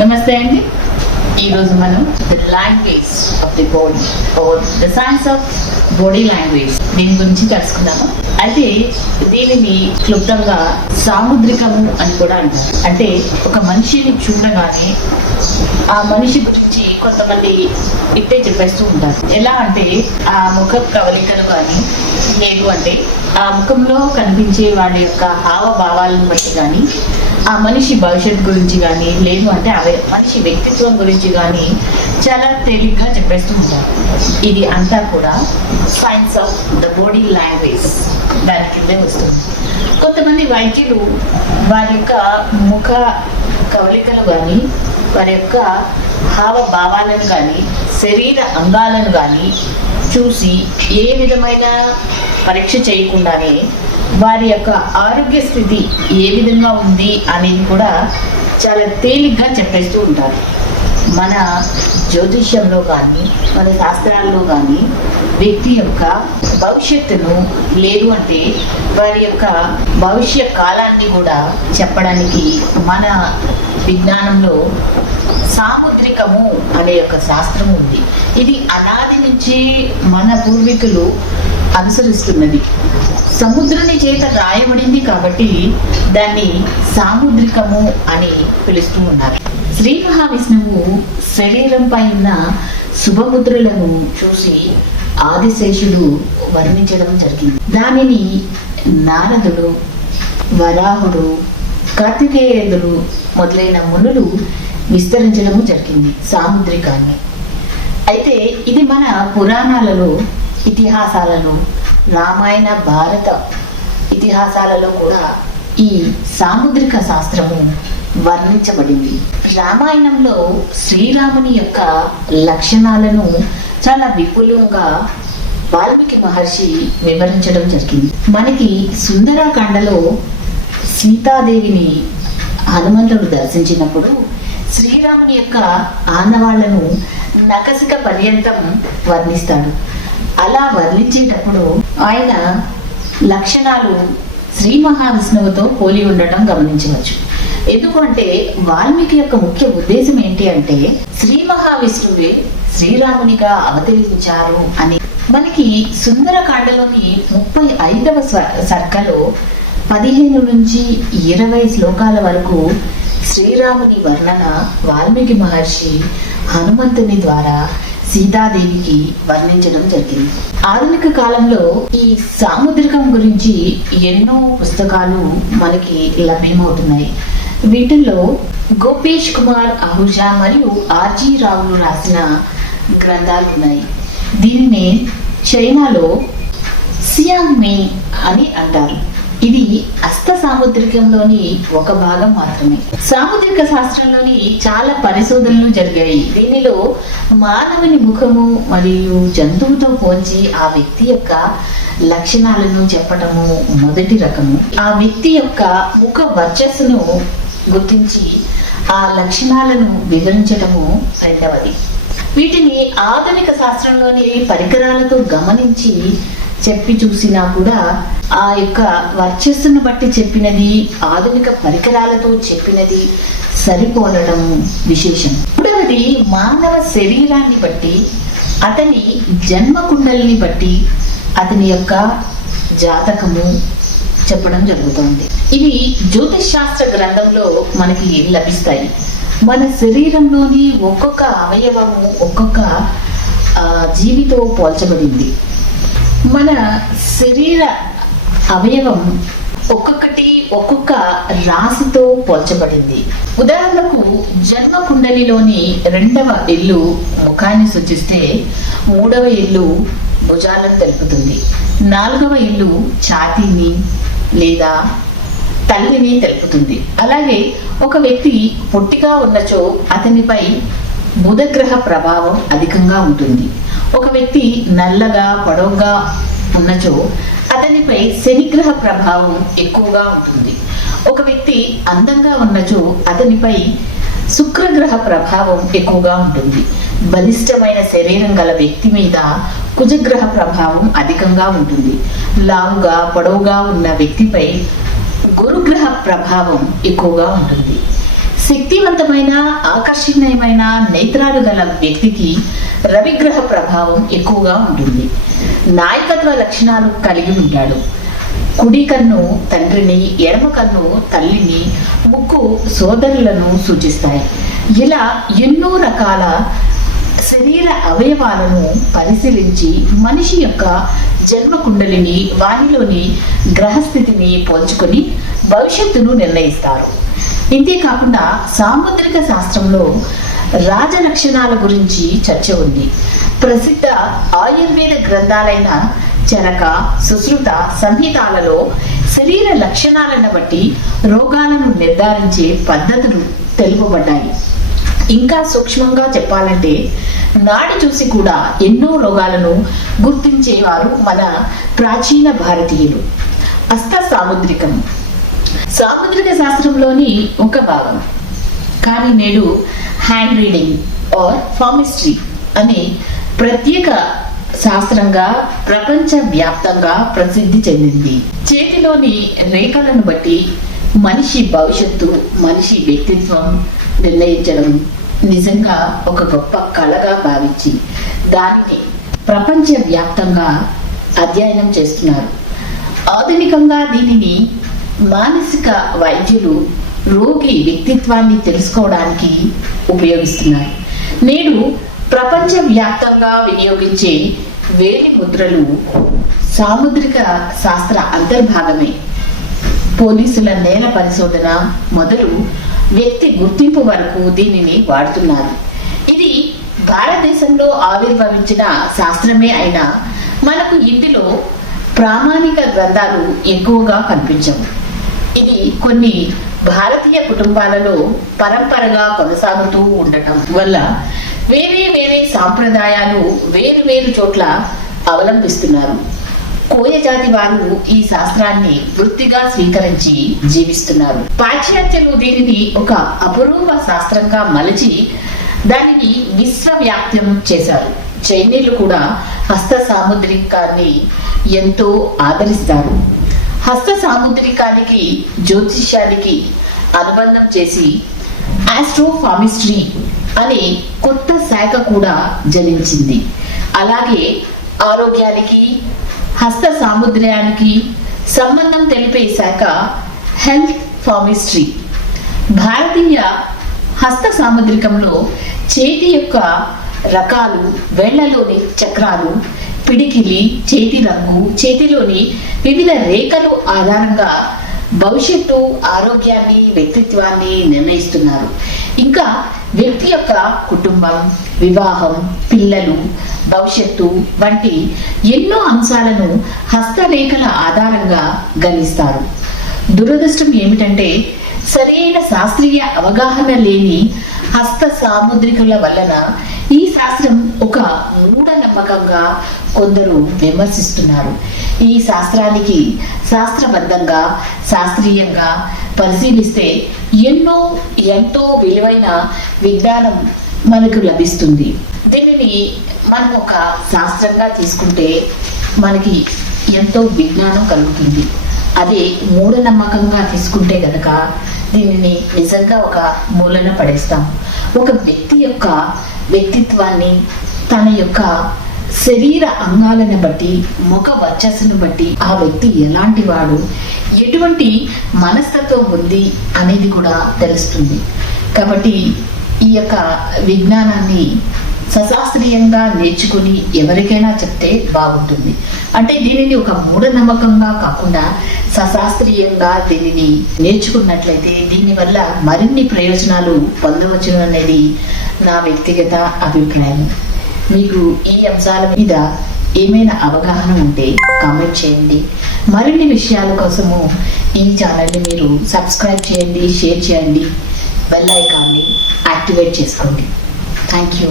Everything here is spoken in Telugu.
నమస్తే అండి. ఈరోజు మనం the language of the body or the science of body language దీని గురించి తెలుసుకుందాము. అయితే దీనిని క్లుప్తంగా సాముద్రికము అని కూడా అంటారు. అంటే ఒక మనిషిని చూడగానే ఆ మనిషి గురించి కొంతమంది ఇట్టే చెప్పేస్తూ ఉంటారు. ఎలా అంటే ఆ ముఖ కవలికలు కానీ, లేదు అంటే ఆ ముఖంలో కనిపించే వాళ్ళ యొక్క హావభావాలను బట్టి కానీ, ఆ మనిషి భవిష్యత్తు గురించి కానీ, లేదు అంటే ఆ మనిషి వ్యక్తిత్వం గురించి కానీ చాలా తేలిగ్గా చెప్పేస్తూ ఉంటారు. ఇది అంతా కూడా science of the body language దాని కిందే వస్తుంది. కొంతమంది వైద్యులు వారి యొక్క ముఖ కవలికలు కానీ, వారి యొక్క హావభావాలను కానీ, శరీర అంగాలను కానీ చూసి ఏ విధమైన పరీక్ష చేయకుండానే వారి యొక్క ఆరోగ్య స్థితి ఏ విధంగా ఉంది అనేది కూడా చాలా తేలిగ్గా చెప్పేస్తూ ఉంటారు. మన జ్యోతిష్యంలో కానీ, మన శాస్త్రాల్లో కానీ వ్యక్తి యొక్క భవిష్యత్తును, లేదు అంటే వారి యొక్క భవిష్య కాలాన్ని కూడా చెప్పడానికి మన విజ్ఞానంలో సాముద్రికము అనే యొక్క శాస్త్రం ఉంది. ఇది అనాది నుంచి మన పూర్వీకులు అనుసరిస్తున్నది. సముద్రుని చేత రాయబడింది కాబట్టి దాన్ని సాముద్రికము అని పిలుస్తూ ఉన్నారు. శ్రీ మహావిష్ణువు శరీరంపై ఉన్న శుభముద్రలను చూసి ఆదిశేషుడు వర్ణించడం జరిగింది. దానిని నారదుడు, వరాహుడు, కార్తికేయుడు మొదలైన మునులు విస్తరించడము జరిగింది సాముద్రికాన్ని. అయితే ఇది మన పురాణాలలో, ఇతిహాసాలలో, రామాయణ భారత ఇతిహాసాలలో కూడా ఈ సాముద్రిక శాస్త్రము వర్ణించబడింది. రామాయణంలో శ్రీరాముని యొక్క లక్షణాలను చాలా విపులంగా వాల్మీకి మహర్షి వివరించడం జరిగింది. మనకి సుందరకాండలో సీతాదేవిని హనుమంతుడు దర్శించినప్పుడు శ్రీరాముని యొక్క ఆనవాళ్లను నఖశిఖ పర్యంతం వర్ణిస్తాడు. అలా వర్ణించేటప్పుడు ఆయన లక్షణాలు శ్రీ మహావిష్ణువుతో పోలి ఉండటం గమనించవచ్చు. ఎందుకంటే వాల్మీకి యొక్క ముఖ్య ఉద్దేశం ఏంటి అంటే శ్రీ మహావిష్ణువే శ్రీరామునిగా అవతరించారు అని. మనకి సుందరకాండలోని 35వ సర్గలో 15 నుంచి 20 శ్లోకాల వరకు శ్రీరాముని వర్ణన వాల్మీకి మహర్షి హనుమంతుని ద్వారా సీతాదేవికి వర్ణించడం జరిగింది. ఆధునిక కాలంలో ఈ సాముద్రికం గురించి ఎన్నో పుస్తకాలు మనకి లభ్యమవుతున్నాయి. వీటిల్లో గోపేష్ కుమార్ అహూజా మరియు ఆర్జీ రావులు రాసిన గ్రంథాలు ఉన్నాయి. దీనిని చైనాలో సియాంగ్మే అని అంటారు. ఇది అస్త సాముద్రికంలోని ఒక భాగం మాత్రమే. సాముద్రిక శాస్త్రంలోని చాలా పరిశోధనలు జరిగాయి. దీనిలో మానవుని ముఖము మరియు జంతువుతో పోల్చి ఆ వ్యక్తి యొక్క లక్షణాలను చెప్పడము మొదటి రకము. ఆ వ్యక్తి యొక్క ముఖ వర్చస్సును గుర్తించి ఆ లక్షణాలను వివరించడము రెండవది. వీటిని ఆధునిక శాస్త్రంలోని పరికరాలతో గమనించి చెప్పి చూసినా కూడా ఆ యొక్క వర్చస్సును బట్టి చెప్పినది ఆధునిక పరికరాలతో చెప్పినది సరిపోలడం విశేషం. మూడవది మానవ శరీరాన్ని బట్టి, అతని జన్మ కుండలిని బట్టి అతని యొక్క జాతకము చెప్పడం జరుగుతుంది. ఇవి జ్యోతిష్ శాస్త్ర గ్రంథంలో మనకి లభిస్తాయి. మన శరీరంలోని ఒక్కొక్క అవయవము ఒక్కొక్క జీవితో పోల్చబడింది. మన శరీర అవయవం ఒక్కొక్కటి ఒక్కొక్క రాశితో పోల్చబడింది. ఉదాహరణకు జన్మ కుండలిలోని 2వ ఇల్లు ముఖాన్ని సూచిస్తే 3వ ఇల్లు భుజాలను తెలుపుతుంది. 4వ ఇల్లు ఛాతీని లేదా తల్లిని తెలుపుతుంది. అలాగే ఒక వ్యక్తి పొట్టిగా ఉన్నచో అతనిపై బుధగ్రహ ప్రభావం అధికంగా ఉంటుంది. ఒక వ్యక్తి నల్లగా పొడవుగా ఉన్నచో అతనిపై శనిగ్రహ ప్రభావం ఎక్కువగా ఉంటుంది. ఒక వ్యక్తి అందంగా ఉన్నచో అతనిపై శుక్రగ్రహ ప్రభావం ఎక్కువగా ఉంటుంది. బలిష్టమైన శరీరం గల వ్యక్తి మీద కుజగ్రహ ప్రభావం అధికంగా ఉంటుంది. లావుగా పొడవుగా ఉన్న వ్యక్తిపై గురుగ్రహ ప్రభావం ఎక్కువగా ఉంటుంది. శక్తివంతమైన ఆకర్షణీయమైన నేత్రాలు గల వ్యక్తికి రవిగ్రహ ప్రభావం ఎక్కువగా ఉంటుంది. నాయకత్వ లక్షణాలు కలిగి ఉంటాడు. కుడి కన్ను తండ్రిని, ఎడమ కన్ను తల్లిని, ముక్కు సోదరులను సూచిస్తాయి. ఇలా ఎన్నో రకాల శరీర అవయవాలను పరిశీలించి మనిషి యొక్క జన్మ కుండలిని, వానిలోని గ్రహస్థితిని పోల్చుకొని భవిష్యత్తును నిర్ణయిస్తారు. ఇంతేకాకుండా సాముద్రిక శాస్త్రంలో రాజ లక్షణాల గురించి చర్చ ఉంది. ప్రసిద్ధ ఆయుర్వేద గ్రంథాలైన చరక, సుశ్రుత సంహితాలలో శరీర లక్షణాలను బట్టి రోగాలను నిర్ధారించే పద్ధతులు తెలుపబడ్డాయి. ఇంకా సూక్ష్మంగా చెప్పాలంటే నాడి చూసి కూడా ఎన్నో రోగాలను గుర్తించేవారు మన ప్రాచీన భారతీయులు. హస్త సాముద్రికం సాముద్రిక శాస్త్రంలోని ఒక భాగం, కానీ నేడు హ్యాండ్ రీడింగ్ ఆర్ ఫార్మిస్ట్రీ అనే ప్రత్యేక శాస్త్రంగా ప్రపంచ వ్యాప్తంగా ప్రసిద్ధి చెందింది. చేతిలోని రేఖలను బట్టి మనిషి భవిష్యత్తు, మనిషి వ్యక్తిత్వం నిర్ణయించడం నిజంగా ఒక గొప్ప కళగా భావించి దానిని ప్రపంచ వ్యాప్తంగా అధ్యయనం చేస్తున్నారు. ఆధునికంగా దీనిని మానసిక వైద్యులు రోగి వ్యక్తిత్వాన్ని తెలుసుకోవడానికి ఉపయోగిస్తున్నారు. నేడు ప్రపంచ వ్యాప్తంగా వినియోగించే వేలి ముద్రలు సాముద్రిక శాస్త్ర అంతర్భాగమే. పోలీసుల నేల పరిశోధన మొదలు వ్యక్తి గుర్తింపు వరకు దీనిని వాడుతున్నారు. ఇది భారతదేశంలో ఆవిర్భవించిన శాస్త్రమే అయినా మనకు ఇందులో ప్రామాణిక గ్రంథాలు ఎక్కువగా కనిపించవు. ఇది కొన్ని భారతీయ కుటుంబాలలో పరంపరగా కొనసాగుతూ ఉండటం వల్ల వేరే వేరే సాంప్రదాయాలు వేరు వేరు చోట్ల అవలంబిస్తున్నారు. కోయ జాతి వారు ఈ శాస్త్రాన్ని వృత్తిగా స్వీకరించి జీవిస్తున్నారు. పాశ్చాత్యులు దీనిని ఒక అపురూప శాస్త్రంగా మలిచి దానిని విశ్వవ్యాప్తం చేశారు. చైనీయులు కూడా హస్త సాముద్రికాన్ని ఎంతో ఆదరిస్తారు. హస్త సాముద్రికానికి జ్యోతిష్యానికి అనుబంధం చేసి ఆస్ట్రోఫార్మిస్ట్రీ అనే కొత్త శాఖ కూడా జనించింది. అలాగే ఆరోగ్యానికి హస్త సాముద్ర్యానికి సంబంధం తెలిపే శాఖ హెల్త్ ఫార్మిస్ట్రీ. భారతీయ హస్త సాముద్రికంలో చేతి యొక్క రకాలు, వేళ్లలోని చక్రాలు, పిడికిలి, చేతి రంగు, చేతిలోని వివిధ రేఖలు ఆధారంగా భవిష్యత్తు, ఆరోగ్యాన్ని, వ్యక్తిత్వాన్ని నిర్ణయిస్తున్నారు. ఇంకా వ్యక్తి యొక్క కుటుంబం, వివాహం, పిల్లలు, భవిష్యత్తు వంటి ఎన్నో అంశాలను హస్తరేఖల ఆధారంగా గణిస్తారు. దురదృష్టం ఏమిటంటే సరైన శాస్త్రీయ అవగాహన లేని హస్త సాముద్రికుల వలన ఈ శాస్త్రం ఒక మూఢనమ్మకంగా కొందరు విమర్శిస్తున్నారు. ఈ శాస్త్రానికి శాస్త్రబద్ధంగా, శాస్త్రీయంగా పరిశీలిస్తే ఎంతో విలువైన విజ్ఞానం మనకు లభిస్తుంది. దీనిని మనం ఒక శాస్త్రంగా తీసుకుంటే మనకి ఎంతో విజ్ఞానం కలుగుతుంది. అదే మూఢనమ్మకంగా తీసుకుంటే గనక దీనిని నిజంగా ఒక మూలన పడేస్తాం. ఒక వ్యక్తి యొక్క వ్యక్తిత్వాన్ని, తన యొక్క శరీర అంగాలను బట్టి, ముఖ వర్చస్సును బట్టి ఆ వ్యక్తి ఎలాంటి వాడు, ఎటువంటి మనస్తత్వం ఉంది అనేది కూడా తెలుస్తుంది. కాబట్టి ఈ యొక్క విజ్ఞానాన్ని సశాస్త్రీయంగా నేర్చుకుని ఎవరికైనా చెప్తే బాగుంటుంది. అంటే దీనిని ఒక మూఢనమ్మకంగా కాకుండా సశాస్త్రీయంగా దీనిని నేర్చుకున్నట్లయితే దీనివల్ల మరిన్ని ప్రయోజనాలు పొందవచ్చు అనేది నా వ్యక్తిగత అభిప్రాయం. మీకు ఈ అంశాల మీద ఏమైనా అవగాహన ఉంటే కామెంట్ చేయండి. మరిన్ని విషయాల కోసము ఈ ఛానల్ని మీరు సబ్స్క్రైబ్ చేయండి, షేర్ చేయండి, బెల్ ఐకాన్ని యాక్టివేట్ చేసుకోండి. Thank you.